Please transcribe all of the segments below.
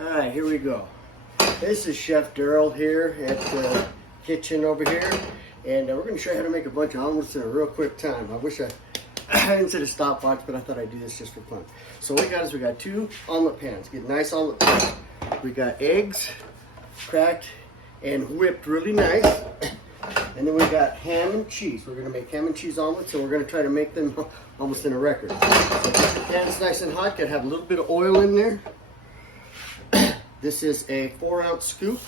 Alright, here we go. This is Chef Daryl here at the kitchen over here, and we're going to show you how to make a bunch of omelets in a real quick time. I wish I didn't set a stopwatch, but I thought I'd do this just for fun. So what we got is we got 2 omelet pans. Get nice omelet pans. We got eggs cracked and whipped really nice. And then we got ham and cheese. We're going to make ham and cheese omelets, and we're going to try to make them almost in a record. So get the pan's nice and hot. Got to have a little bit of oil in there. This is a 4-ounce scoop.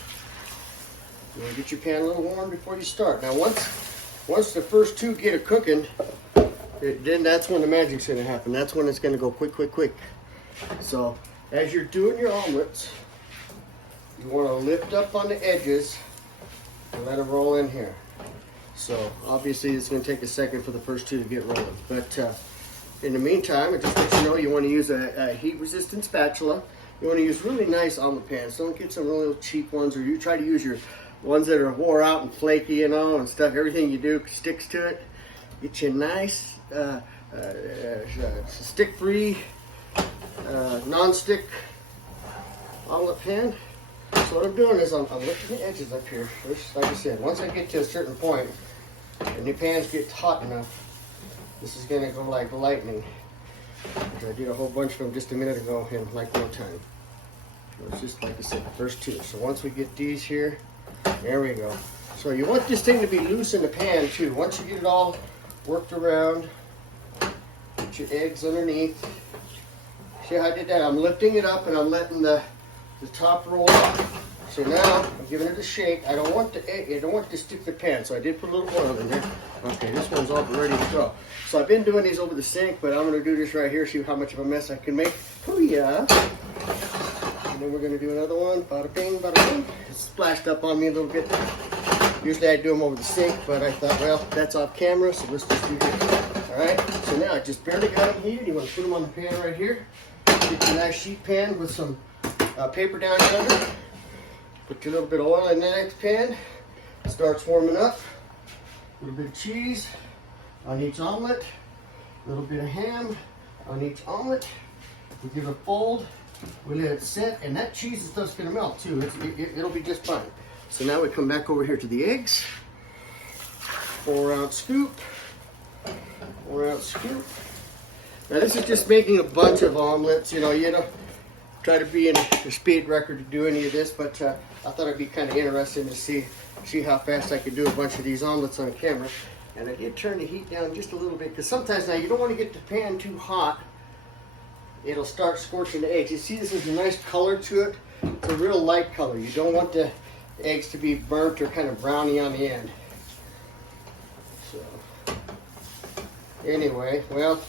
You want to get your pan a little warm before you start. Now once the first 2 get it cooking, then that's when the magic's going to happen. That's when it's going to go quick. So as you're doing your omelets, you want to lift up on the edges and let them roll in here. So obviously it's going to take a second for the first 2 to get rolling. But in the meantime, it just lets you know you want to use a heat-resistant spatula. You want to use really nice omelet pans. Don't get some really cheap ones, or you try to use your ones that are wore out and flaky, you know, and stuff. Everything you do sticks to it. Get you a nice stick-free, non-stick omelet pan. So what I'm doing is I'm lifting the edges up here. Which, like I said, once I get to a certain point, and the pans get hot enough, this is going to go like lightning. I did a whole bunch of them just a minute ago in like no time. So it's just like I said, the first 2. So once we get these here, there we go. So you want this thing to be loose in the pan too. Once you get it all worked around, put your eggs underneath. See how I did that? I'm lifting it up and I'm letting the top roll up. So now I'm giving it a shake. I don't want the egg, I don't want it to stick to the pan, so I did put a little oil in there. Okay, this one's all ready to go. So I've been doing these over the sink, but I'm going to do this right here, see how much of a mess I can make. Oh yeah. And then we're going to do another one. Bada bing, bada bing. It splashed up on me a little bit. Usually I do them over the sink, but I thought, well, that's off camera, so let's just do this. Alright, so now I just barely got them heated. You want to put them on the pan right here. Get your nice sheet pan with some paper down under. Put a little bit of oil in the next pan. It starts warming up. A little bit of cheese on each omelet. A little bit of ham on each omelet. We give it a fold. We let it sit, and that cheese and stuff's gonna melt too. It'll be just fine. So now we come back over here to the eggs. 4-ounce scoop. 4-ounce scoop. Now this is just making a bunch of omelets. You know, try to be in a speed record to do any of this, but I thought it'd be kind of interesting to see how fast I could do a bunch of these omelets on camera. And I did turn the heat down just a little bit, because sometimes now you don't want to get the pan too hot. It'll start scorching the eggs. You see this is a nice color to it. It's a real light color. You don't want the eggs to be burnt or kind of browny on the end. So anyway, well,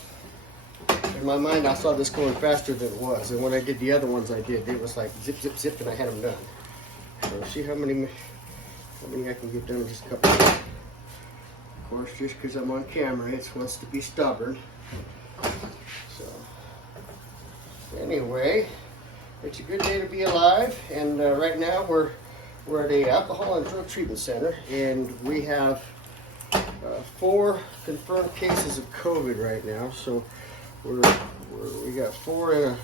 in my mind I saw this going faster than it was, and when I did the other ones I did, it was like zip, zip, zip, and I had them done. So see how many I can get done in just a couple of minutes. Of course, just because I'm on camera, it wants to be stubborn. So anyway, it's a good day to be alive, and right now we're at a alcohol and drug treatment center, and we have 4 confirmed cases of COVID right now. So we got 4 in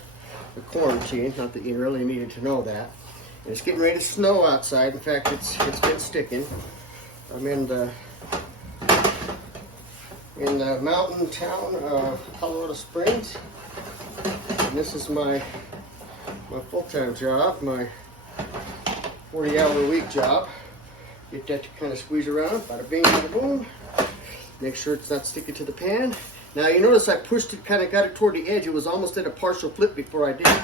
a quarantine. Not that you really needed to know that. And it's getting ready to snow outside. In fact, it's been sticking. I'm in the mountain town of Colorado Springs, and this is my full-time job, my 40-hour-a-week job. Get that to kind of squeeze around, bada bing, bada boom. Make sure it's not sticking to the pan. Now you notice I pushed it, kind of got it toward the edge. It was almost at a partial flip before I did it.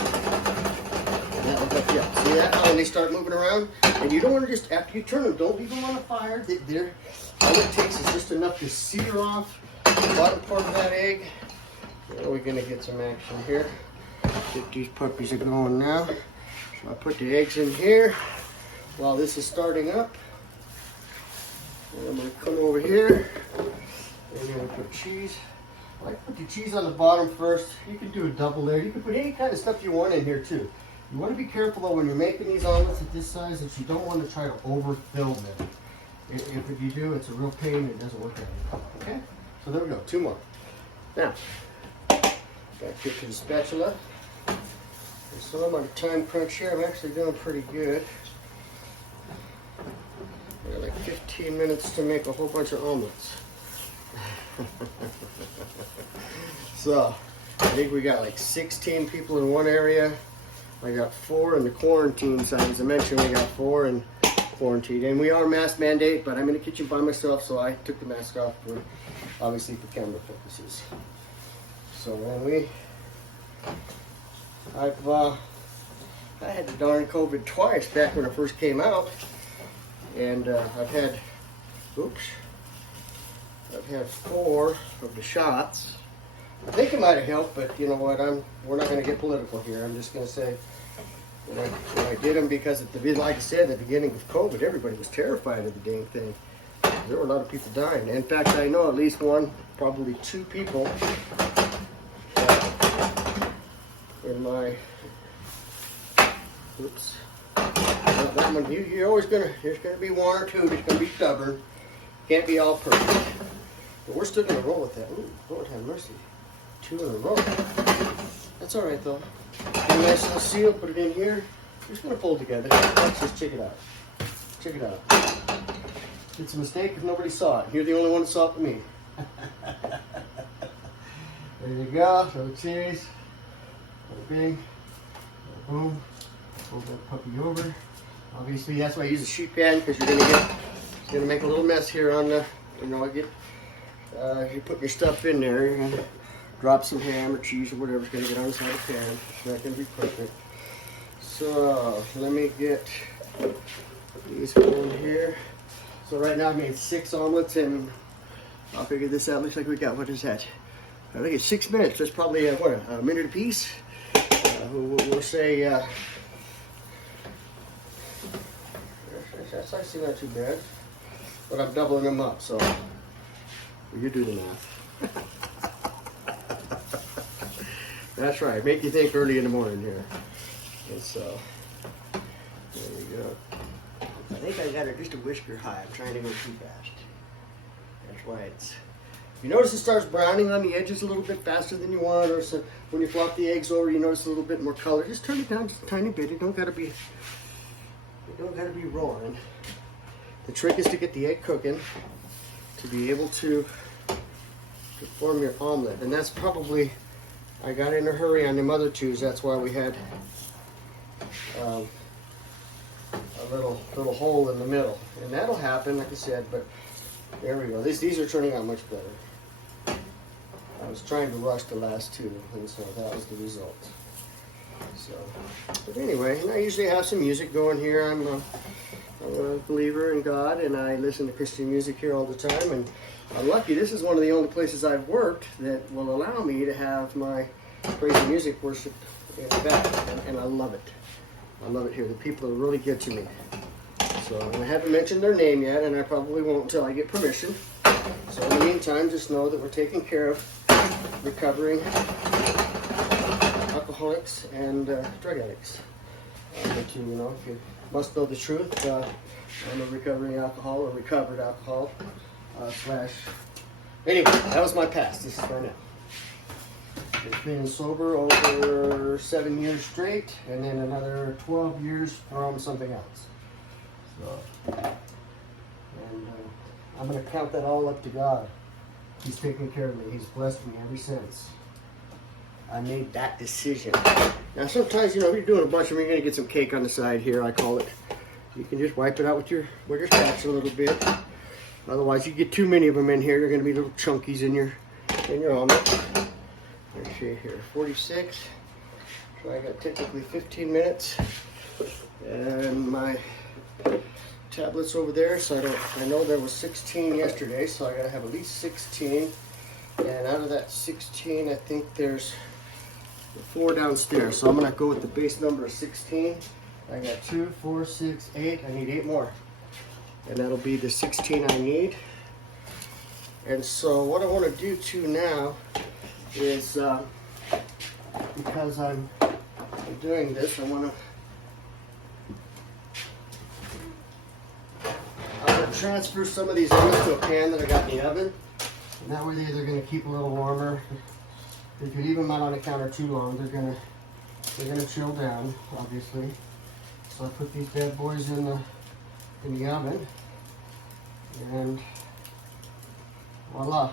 Yeah, see that? When they start moving around, and you don't want to just, after you turn them, don't leave them on the fire. All it takes is just enough to sear off the bottom part of that egg. Now we're gonna get some action here. Get these puppies are going now. So I put the eggs in here while this is starting up. And I'm gonna come over here and I'm gonna put cheese. I put the cheese on the bottom first. You can do a double layer. You can put any kind of stuff you want in here too. You want to be careful though when you're making these omelets at this size that you don't want to try to overfill them. If you do, it's a real pain. It doesn't work out. Okay? So there we go. 2 more. Now, back here to the spatula. So I'm on a time crunch here. I'm actually doing pretty good. I got like 15 minutes to make a whole bunch of omelets. So I think we got like 16 people in one area. I got 4 in the quarantine side. As I mentioned, we got 4 in quarantine. And we are mask mandate, but I'm in the kitchen by myself, so I took the mask off for, obviously, for camera purposes. So when I had the darn COVID twice back when it first came out. And I've had 4 of the shots. I think it might have helped, but you know what? We're not going to get political here. I'm just going to say that I did them because, like I said, at the beginning of COVID, everybody was terrified of the dang thing. There were a lot of people dying. In fact, I know at least 1, probably 2 people in my that one, you're always there's gonna be 1 or 2 that's gonna be stubborn. Can't be all perfect. But we're still gonna roll with that. Ooh, Lord have mercy. 2 in a row. That's all right though. Get a nice little seal, put it in here. We're just gonna pull together. Let's just check it out. Check it out. It's a mistake if nobody saw it. You're the only one that saw it but me. There you go. So cheese. Bing. Boom. Fold that puppy over. Obviously, that's why I use a sheet pan, because it's gonna make a little mess here on the, you put your stuff in there, you're gonna drop some ham or cheese or whatever's gonna get on inside the pan. It's not gonna be perfect. So let me get these going here. So right now I made 6 omelets, and I'll figure this out. Looks like we got, what is that? I think it's 6 minutes. That's probably a minute apiece. We'll say. That's actually not too bad, but I'm doubling them up, so you do the math. That's right, make you think early in the morning here. And so, there we go. I think I got her just a whisker high. I'm trying to go too fast. That's why it's, you notice it starts browning on the edges a little bit faster than you want, or so when you flop the eggs over, you notice a little bit more color. Just turn it down just a tiny bit. It don't gotta be roaring. The trick is to get the egg cooking to be able to form your omelet. And that's probably, I got in a hurry on them other 2s. That's why we had a little hole in the middle. And that'll happen, like I said, but there we go. These are turning out much better. I was trying to rush the last 2, and so that was the result. So, but anyway, and I usually have some music going here. I'm a believer in God, and I listen to Christian music here all the time. And I'm lucky. This is one of the only places I've worked that will allow me to have my praise and music worship in the back, and I love it. I love it here. The people are really good to me. So, and I haven't mentioned their name yet, and I probably won't until I get permission. So in the meantime, just know that we're taking care of recovering alcoholics and drug addicts. But you must know the truth. I'm a recovering alcohol, or recovered alcohol, Anyway, that was my past. This is my now. It's been sober over 7 years straight, and then another 12 years from something else. So, and I'm going to count that all up to God. He's taken care of me. He's blessed me ever since I made that decision. Now sometimes, if you're doing a bunch of them, you're going to get some cake on the side here, I call it. You can just wipe it out with your spatula a little bit. Otherwise, you get too many of them in here, they're going to be little chunkies in your omelet. Let's see here, 46. So I got technically 15 minutes. And my tablet's over there, so I know there was 16 yesterday, so I got to have at least 16. And out of that 16, I think there's 4 downstairs. So I'm going to go with the base number of 16. I got 2, 4, 6, 8. I need 8 more. And that'll be the 16 I need. And so what I want to do too now is, because I'm doing this, I'm going to transfer some of these into a pan that I got in the oven. And that way they're going to keep a little warmer. If you leave them out on the counter too long, they're going to They're gonna chill down, obviously. So I put these bad boys in the oven, and voila.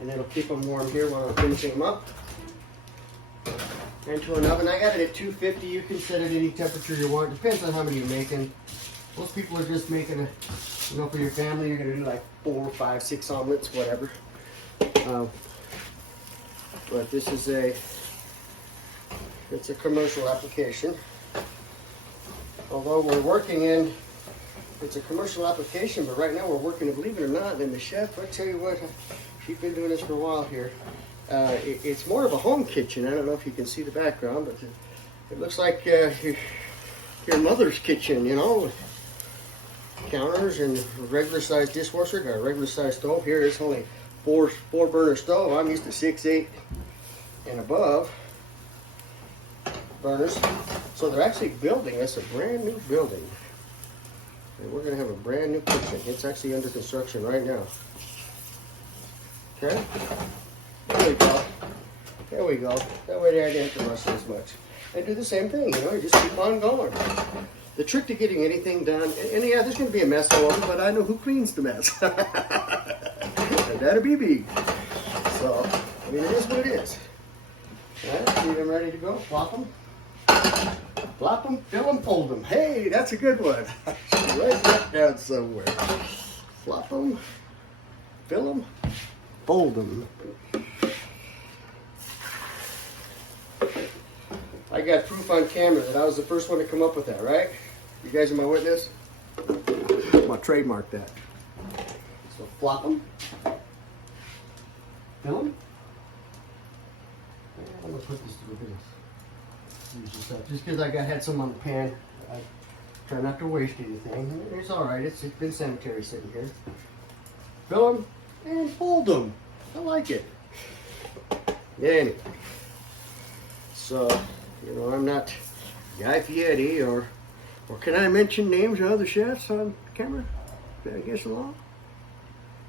And it'll keep them warm here while I'm finishing them up. Into an oven. I got it at 250. You can set it any temperature you want. Depends on how many you're making. Most people are just making a, you know, for your family, you're gonna do like 4, 5, 6 omelets, whatever. But this is it's a commercial application. Although we're working in, it's a commercial application, but right now we're working, believe it or not, and the chef, I tell you what, she's been doing this for a while here. It's more of a home kitchen. I don't know if you can see the background, but it looks like your mother's kitchen, you know, with counters and a regular sized dishwasher. Got a regular sized stove here. It's only four burner stove. I'm used to 6, 8 and above burners. So they're actually building us a brand new building. And we're gonna have a brand new kitchen. It's actually under construction right now. Okay? There we go. There we go. That way I didn't have to rush as much. And do the same thing, you know, you just keep on going. The trick to getting anything done, and yeah, there's gonna be a mess all over, but I know who cleans the mess. And that'll be me. So, I mean, it is what it is. All right, get them ready to go. Flop them. Flop them, fill them, fold them. Hey, that's a good one. I should write that down somewhere. Flop them, fill them, fold them. I got proof on camera that I was the first one to come up with that, right? You guys are my witness? I'm gonna trademark that. So flop them, fill them. I'm gonna put this through this. Just because I had some on the pan, I try not to waste anything. It's all right. It's been sanitary sitting here. Fill them and fold them. I like it. Anyway, so you know I'm not Guy Fieri or can I mention names of other chefs on camera? Better guess along.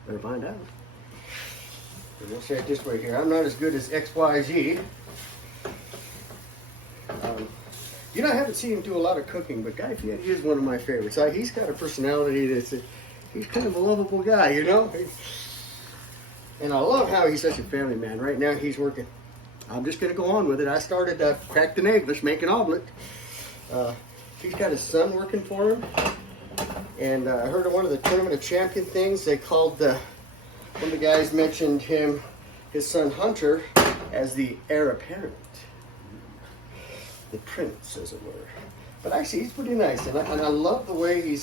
Better find out. And we'll say it this way here. I'm not as good as XYZ. You know, I haven't seen him do a lot of cooking, but Guy Fieri is one of my favorites. He's got a personality he's kind of a lovable guy, you know? And I love how he's such a family man. Right now he's working. I'm just going to go on with it. I started cracked an egg, let's make an omelet. He's got his son working for him. And I heard of one of the Tournament of Champion things. They called, one of the guys mentioned his son Hunter, as the heir apparent. The prince, as it were. But actually, he's pretty nice, and I love the way you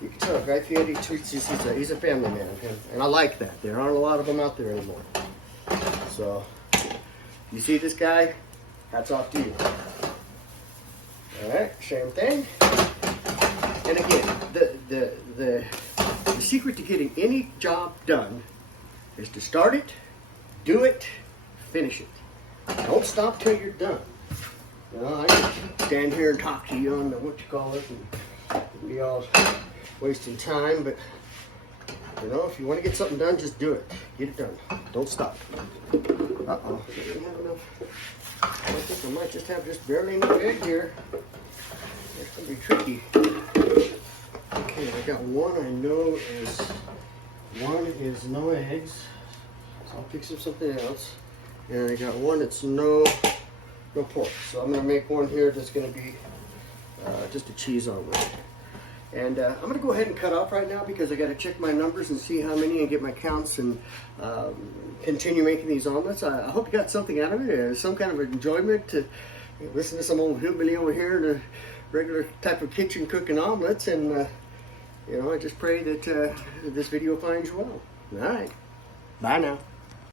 can tell Guy Fieri treats he's a family man, and I like that. There aren't a lot of them out there anymore. So, you see this guy? Hats off to you. All right, same thing. And again, the secret to getting any job done is to start it, do it, finish it. Don't stop till you're done. You know, I can stand here and talk to you on and be all wasting time, but you know, if you want to get something done, just do it. Get it done. Don't stop. Uh-oh. I think I might just have barely enough egg here. It's going to be tricky. Okay, I got one I know is no eggs. So I'll pick something else. And I got one that's no pork. So I'm going to make one here that's going to be just a cheese omelet. And I'm going to go ahead and cut off right now because I got to check my numbers and see how many and get my counts and continue making these omelets. I hope you got something out of it, some kind of enjoyment to listen to some old hillbilly over here in a regular type of kitchen cooking omelets. And you know, I just pray that this video finds you well. All right, bye now.